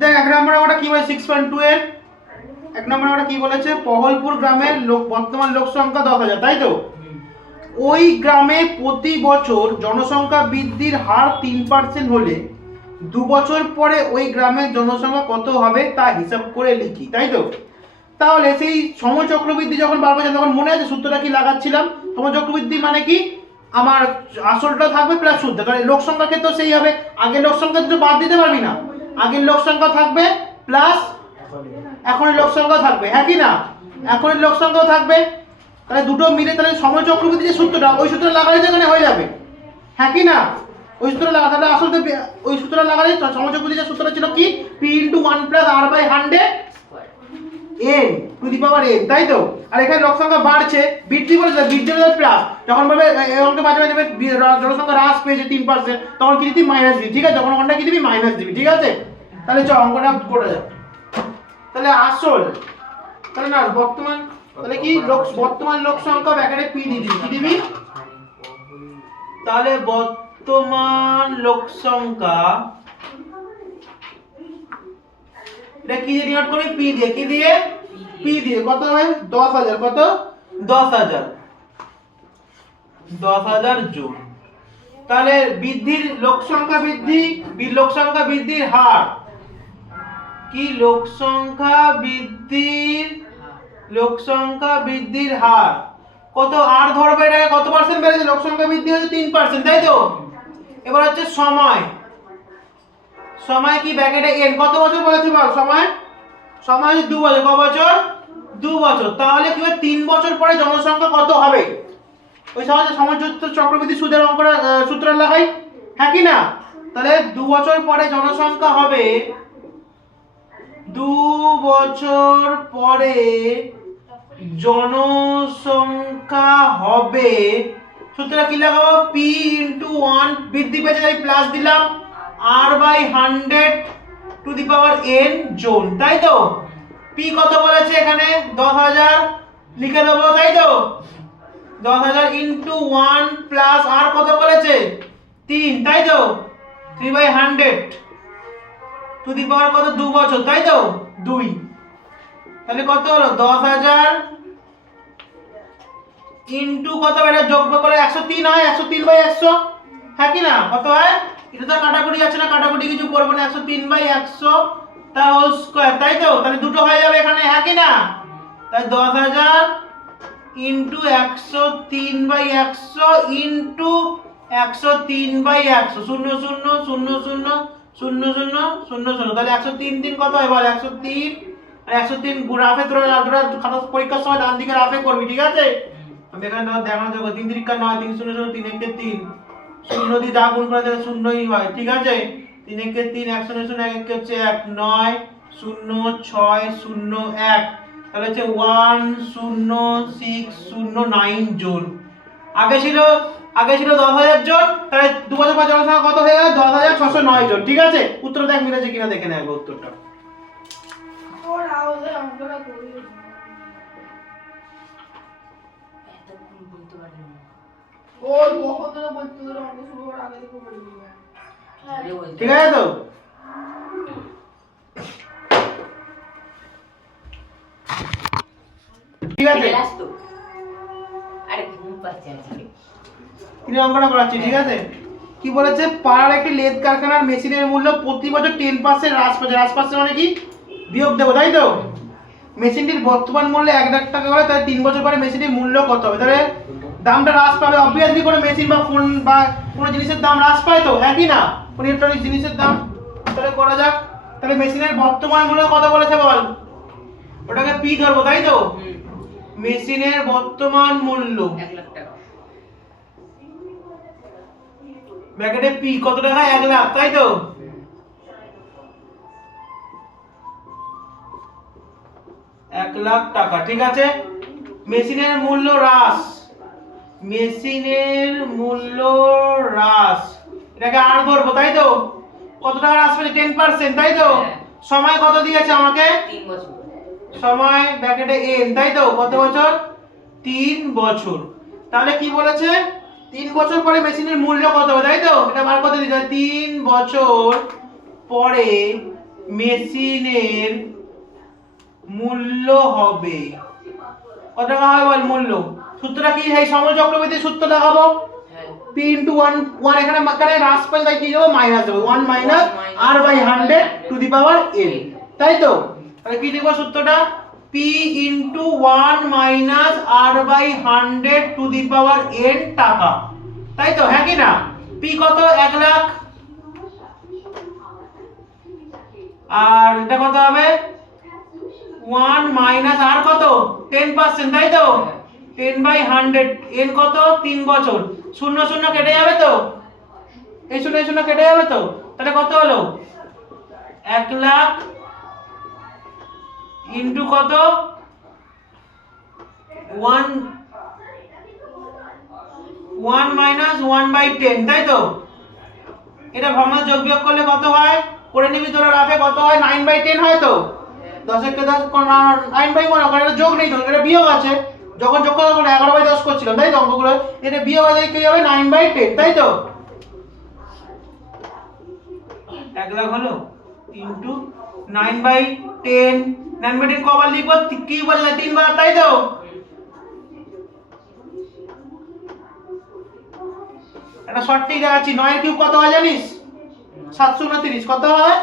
দেখ এক নম্বরে ওটা কি বলে 6.2 এর এক নম্বরে ওটা কি বলেছে পহলপুর গ্রামের বর্তমান লোক সংখ্যা 10,000 তাই তো ওই গ্রামে প্রতি বছর জনসংখ্যা বৃদ্ধির হার 3% হলে 2 বছর পরে ওই গ্রামের জনসংখ্যা কত হবে তা হিসাব করে লিখি তাই তো তাহলে সেই সময় চক্রবৃদ্ধি যখন বার করছিলাম তখন মনে আছে সূত্রটা কি লাগাচ্ছিলাম সময় চক্রবৃদ্ধি মানে কি আমার আসলটা থাকবে প্লাস সুদ কারণ লোক সংখ্যা ক্ষেত্রে সেই হবে আগের লোক সংখ্যা তো বাদ দিতে পারবি না আগের লোক সংখ্যা থাকবে প্লাস এখনের লোক সংখ্যা থাকবে হ্যাঁ কি না এখনের লোক সংখ্যাও থাকবে তাহলে দুটো মিলে তাহলে সময় চক্রবৃদ্ধি যে সূত্রটা ওই সূত্রটা লাগালে তো এখানে হয়ে যাবে হ্যাঁ কি না ওই সূত্রটা লাগা তাহলে আসলে ওই সূত্রটা লাগালে সময় চক্রবৃদ্ধি যে সূত্রটা ছিল কি p * 1 + r/100 n two the power n তাই তো আর এখানে লোক সংখ্যা বাড়ছে বৃদ্ধি বলেছে বৃদ্ধি হলে প্লাস যখন বলবে এই অঙ্কে মাঝে মাঝে জনসংখ্যা হ্রাস পেয়েছে 3% তখন কি দিবি মাইনাস দিবি ঠিক আছে যখন ওখানটা কি দিবি মাইনাস দিবি ঠিক আছে তাহলে চল অঙ্কটা করে যাও তাহলে আসল তাহলে না বর্তমান তাহলে কি বর্তমান লোক সংখ্যা ব্র্যাকেটে p দিয়ে দিবি কি দিবি তাহলে বর্তমান লোক সংখ্যা এটা কি দিয়ে ডিনোট করবি p দিয়ে কি দিয়ে p দিয়ে কত হয় 10,000 কত 10,000 জন তাহলে বৃদ্ধির লোক সংখ্যা বৃদ্ধির হার কি লোক সংখ্যা বৃদ্ধির হার কত আর ধরবে এটা কত পার্সেন্ট বেড়েছে লোক সংখ্যা বৃদ্ধি হচ্ছে 3% তাই তো এবার হচ্ছে সময় কি ব্র্যাকেটে n কত বছর বলেছি বল সময় 2 বছর কত বছর 2 বছর তাহলে কি হবে 3 বছর পরে জনসংখ্যা কত হবে ওই সময় চক্রবৃদ্ধি সুদের অঙ্কটা সূত্র লাগাই হ্যাঁ কি না তাহলে 2 বছর পরে জনসংখ্যা হবে 2 বছর পরে জনসংখ্যা হবে সূত্রটা কি লাগাবো p * 1 বৃদ্ধি পেয়েছে তাই প্লাস দিলাম r/100 two the power n জন তাই তো p কত বলেছে এখানে 10,000 লিখে দেবো তাই তো 10,000 * 1 প্লাস r কত বলেছে 3 তাই তো 3/100 টু দি পাওয়ার কত 2 বছর তাই তো 2 তাহলে কত হলো 10,000 ইনটু কত এটা যোগ করে 103 হয় 103/100 হ্যাঁ কি না কত হয় এটা তো কাটাকুটি আছে না কাটাকুটি কিছু করব না 103/100 তা হোল স্কয়ার তাই তো তাহলে দুটো হয়ে যাবে এখানে হ্যাঁ কি না তাই 10,000 ইনটু 103/100 ইনটু 103/100 0 0 0 0 0 0 0 0 তাহলে 103 কত হয় বল 103 আর 103 গ্রাফে তোরা খাতা পরীক্ষার সময় ডান দিকে রাফে করবি ঠিক আছে আমি এখানে দেখানো যাবো 3 3 9 3 0 0 3 1 3 শূন্য দিয়ে যা গুণ করে দেবে শূন্যই হয় ঠিক আছে 3 1 3 1 0 0 1 হচ্ছে 1 9 0 6 0 1 তাহলে হচ্ছে 1 0 6 0 9 জন আগে ছিল 10,000 জন তাহলে 2 বছর পর জনসংখ্যা কত হয়ে গেল 10,609 জন ঠিক আছে উত্তর দেখ মিলেছে কিনা দেখে নেব উত্তরটা ওর আওয়াজে অঙ্কটা করি এতক্ষণ বলতে পারি না ওর কখন ধরে বলতে ধরে অঙ্ক শুরু হওয়ার আগে থেকে বলে দিবে ঠিক আছে তো ঠিক আছে আরে ঘুম পাচ্ছে আজকে তিনি অঙ্কটা করাচ্ছি ঠিক আছে কি বলেছে পাড়ার একটি লেদ কারখানার মেশিনের মূল্য প্রতি বছর 10% হ্রাস পাচ্ছে মানে কি বিয়োগ দেবো তাই তো মেশিনটির বর্তমান মূল্য 1 লাখ টাকা হলে তাহলে 3 বছর পরে মেশিনটির মূল্য কত হবে তাহলে দামটা হ্রাস পাবে অবভিয়াসলি কোনো মেশিন বা ফোন বা কোনো জিনিসের দাম হ্রাস পায় তো হ্যাঁ কি না কোনো ইলেকট্রনিক জিনিসের দাম তাহলে করা যাক তাহলে মেশিনের বর্তমান মূল্য কত বলেছে বল ওটাকে পি ধরবো তাই তো মেশিনের বর্তমান মূল্য 1 লাখ টাকা ব্র্যাকেটে পি কত টাকা 1 লাখ তাই তো 1 লাখ টাকা ঠিক আছে মেশিনের মূল্য হ্রাস এটাকে আর ধরবো তাই তো কত টাকা হ্রাস পেয়েছে 10% তাই তো সময় কত দিয়েছে আমাকে 3 বছর সময় ব্র্যাকেটে n তাই তো কত বছর 3 বছর তাহলে কি বলেছে 3 বছর পরে মেশিনের মূল্য কত হবে, তাই তো? এটা বার করতে দিতে হবে। 3 বছর পরে মেশিনের মূল্য হবে কত টাকা হবে বল? মূল্য সূত্রটা কি? এই সমল চক্রবর্তীর সূত্র দেখাবো। হ্যাঁ p into 1 1 এখানে মাঝখানে হ্রাস পাই, তাই কি দেবো? মাইনাস দেবো। 1 minus r by 100 to the power n, তাই তো? তাহলে কি লিখবো সূত্রটা? p into 1 minus r by 100 to the power n টাকা, তাই তো? হ্যাঁ কি না? p কত? 1 লাখ। আর এটা কত হবে? 1 মাইনাস r কত? 10%, তাই তো? 10 বাই 100, n কত? 3 বছর। শূন্য শূন্য কেটে যাবে তো? এই শূন্য শূন্য কেটে যাবে তো? তাহলে কত হলো? 1 লাখ ইনটু কত? 1 মাইনাস 1 বাই 10, তাই তো? এটা ভগ্নাংশ যোগ বিয়োগ করলে কত হয়? করে নিবি তোরা রাফে, কত হয়? 9 বাই 10 হয় তো? 10 এর কে 10 9 বাই 1, কারণ এটা যোগ নেই তো, এটা বিয়োগ আছে। যখন যোগ করব 11 বাই 10 করছিলাম, তাই তো? অঙ্কগুলো এটা বিয়োগ হয়ে কি হবে? 9 বাই 10, তাই তো? 1 লাখ হলো ইনটু 9 বাই 10। 9 বাই 10 কবার লিখবো? কি বললে? 3 বার, তাই তো? এটা সঠিক দেখাচ্ছি। 9 এর কিউব কত হয় জানিস? 729। কত হয়?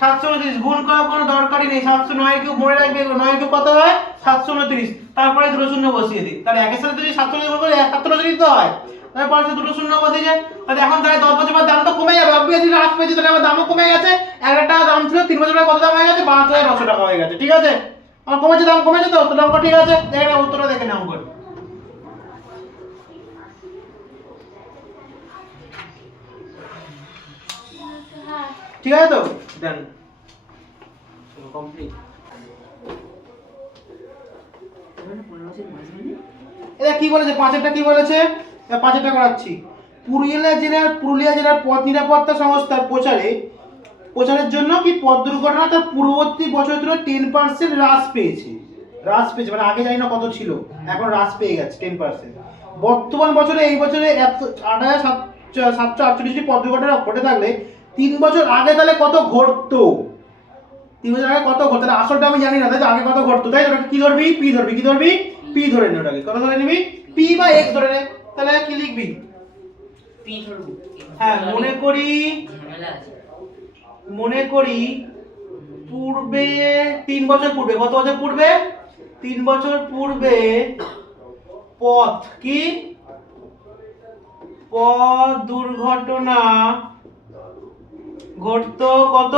729। গুণ করার কোনো দরকারই নেই। 709 এর কিউব মনে রাখবে। 9 এর কিউব কত হয়? 729। তারপরে দুটো শূন্য বসিয়ে দিই। তাহলে একের সাথে যদি 729 গুণ করি 77 তো হয়। তারপরে সে দুটো শূন্য বসিয়ে যায়। তাহলে এখন তাহলে 10 বছর পর দাম তো কমে যাবে। অবভিয়াসলি হ্রাস পেয়েছে, তাহলে আমার দামও কমে গেছে। 1 টাকা দাম ছিল, 3 বছর পরে কত দাম হয়ে গেছে? 72,900 টাকা হয়ে গেছে। ঠিক আছে? আমার কমেছে, দাম কমেছে তো? তো অঙ্ক ঠিক আছে। দেখে নাও উত্তরটা, দেখে নাও অঙ্ক। ঠিক আছে তো? ডান, কমপ্লিট। এটা কি বলেছে? পাঁচেরটা কি বলেছে? পাঁচেরটা করাচ্ছি। পুরুলিয়া জেলার পথ নিরাপত্তা সংস্থার প্রচারের জন্য কি পথ দুর্ঘটনা তার পূর্ববর্তী বছর তুলনায় 10% হ্রাস পেয়েছে। মানে আগে জানি না কত ছিল, এখন হ্রাস পেয়ে গেছে 10%। বর্তমান বছরে, এই বছরে 8,748টি পথ দুর্ঘটনা ঘটে থাকলে 3 বছর আগে তাহলে কত ঘটতো? 3 বছর আগে কত ঘটতো? তাহলে আসলটা আমি জানি না, তাই তো? আগে কত ঘটতো, তাই তো? কি ধরবি? পি ধরবি। কি ধরবি? পি ধরে নে। ওটাকে কত ধরে নিবি? পি বা এক্স ধরে নে। তাহলে কি লিখবি? পি ধরবো। হ্যাঁ, মনে করি ঝামেলা আছে। পূর্বে 3 বছর পূর্বে, কত বছর পূর্বে? 3 বছর পূর্বে পথ কি? পথ দুর্ঘটনা ঘটতো কত?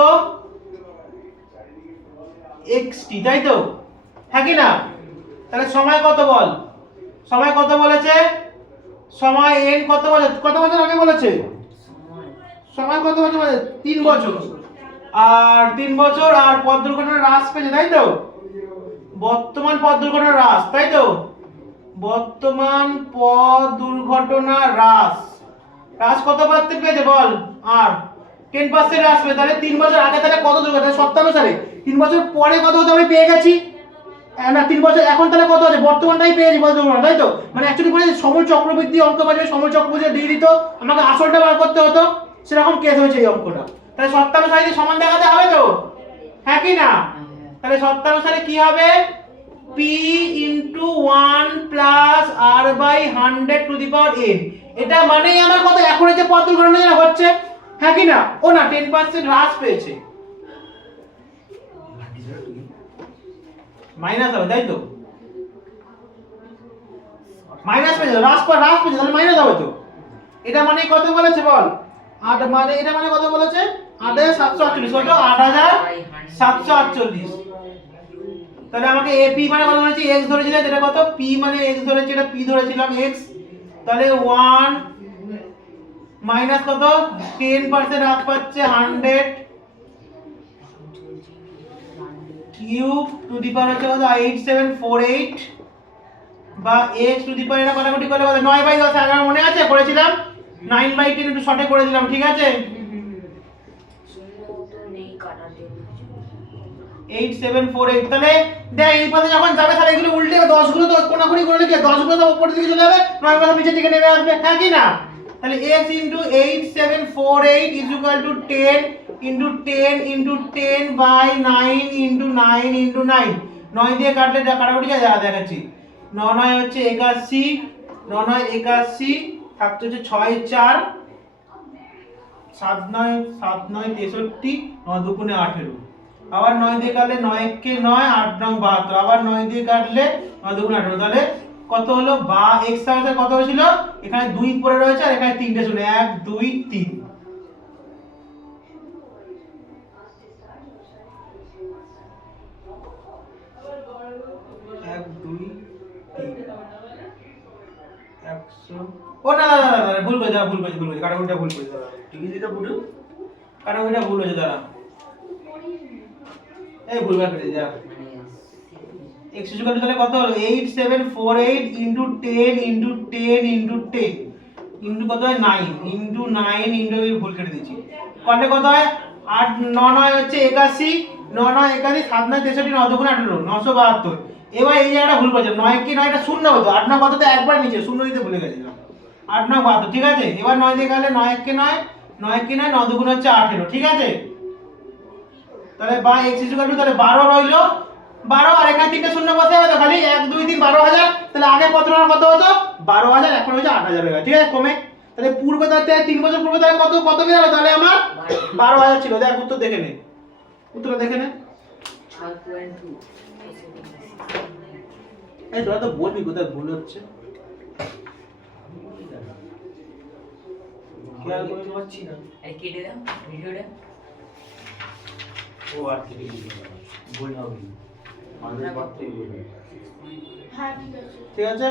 এক্সটি, তাই তো? হ্যাঁ কি না? তাহলে সময় কত বল? সময় কত বলেছে? সময় এন কত বলে? কত বছর আগে বলেছে? সময় কত বছর বলেছে? 3 বছর। আর 3 বছর আর পথ দুর্ঘটনার হ্রাস পেয়েছে, তাই তো? বর্তমান পথ দুর্ঘটনার হ্রাস, তাই তো? বর্তমান পথ দুর্ঘটনার হ্রাস কত পার্সেন্ট পেয়েছে বল? আর 10% হ্রাস পেয়েছে। তাহলে 3 বছর আগে তাহলে কত দুর্ঘটনা? 57 সালে। 3 বছর পরে কত হতে আমি পেয়ে গেছি না? 3 বছর এখন তাহলে কত আছে? বর্তমানটাই পেয়েছি পথ দুর্ঘটনা, তাই তো? মানে অ্যাকচুয়ালি বলে সমল চক্রবৃদ্ধি অঙ্ক বাজবে, সমল চক্রবৃদ্ধি দিয়ে দিত, আমাকে আসলটা বার করতে হতো। সেরকম কেস হয়েছে এই অঙ্কটা। তাহলে 57 সালে সমান দেখাতে হবে তো? হ্যাঁ কি না? তাহলে 57 সালে কি হবে? p into 1 plus r by 100 to the power n। এটা মানেই আমার কত? এখন এই যে পথ দুর্ঘটনা যেটা হচ্ছে, হ্যাঁ কি না? ও না, 10% হ্রাস পেয়েছে। মাইনাস হবে, তাই তো? মাইনাস পেয়েছে, হ্রাস পেয়েছে, তাহলে মাইনাস হবে তো? এটা মানে কত বলেছে বল? 8 মানে এটা মানে কত বলেছে? 8,748। কত? 8,748। তাহলে আমাকে AP মানে কত ধরেছি? x ধরেছিলাম, এটা কত? p মানে x ধরেছি, এটা p ধরেছিলাম x। তাহলে 1 মাইনাস কত? 10% হ্রাস পাচ্ছে 100 কিউব টু দি পাওয়ার হচ্ছে কত? 8748 বা x টু দি পাওয়ার, এটা কাটাকুটি করলে কত? 9 বাই 10। আমার মনে আছে করেছিলাম 9 বাই 10 একটু শর্টে করে দিলাম, ঠিক আছে? 8748 তাহলে দেখ এই পথে যখন যাবে তাহলে এগুলো উল্টে 10 গুলো তো কোনাকুনি করে লিখে 10 গুলো তো উপরের দিকে চলে যাবে 9 গুলো নিচের দিকে নেমে আসবে হ্যাঁ কি না তাহলে x * 8748 = 10 * 10 * 10 by 9 * 9 * 9 9 দিয়ে কাটলে যা কাটাকুটি যায় যা দেখাচ্ছি 9 9 হচ্ছে 81 9 9 81 থাকতে হচ্ছে 6 4 7 9 7 9 63 9 2 18 আবার 9 দিয়ে কাটলে 9 1 কে 9 8 9 72 আবার 9 দিয়ে কাটলে 9 2 18 তাহলে কত হলো বা x এর কত হয়েছিল এখানে 2 পড়ে রয়েছে আর এখানে 3টে শুনে 1 2 3 1 2 3 100 ও না না না ভুল করে কাটাকুটিটা ভুল করে দাঁড়া তুমি যেটা বুঝো কাটাকুটিটা ভুল হয়েছে দাঁড়া এই ভুল করে যা x তাহলে কত হলো 8748 * 10 * 10 * 10 ইনটু কত হয় 9 ইনটু 9 ইনটু ভুল কেটে দিয়েছি কত কত হয় 8 9 9 হচ্ছে 81 9 9 81 7 9 63 9 2 18 972 এবার এই জায়গাটা ভুল করেছে 9 কি 9 এটা শূন্য হতো 8 9 কত তো একবার নিচে শূন্য দিতে ভুলে গেছিলাম 8 9 72 ঠিক আছে এবার 9 দিয়ে গেলে 9 1 কে 9 9 কে 9 9 2 হচ্ছে 18 ঠিক আছে তাহলে বা x তাহলে 12 রইলো 12 আর এখানে তিনটে শূন্য বসে হবে তো খালি 1 2 3 12000 তাহলে আগে কত হতো 12000 এখন হচ্ছে 8000 হয়ে গেছে ঠিক আছে কমে তাহলে পূর্বে তাতে 3 বছর পূর্বে তাহলে কত কি হলো তাহলে আমার 12000 ছিল দেখ উত্তর দেখে নে উত্তরটা দেখে নে 6.2 এই তোরা তো বলবি কোথায় ভুল হচ্ছে খেয়াল করে পাচ্ছি না এই কেটে দাও ভিডিওটা ও আর কি ভুল হবে আমাদের পথে হ্যাঁ ঠিক আছে ঠিক আছে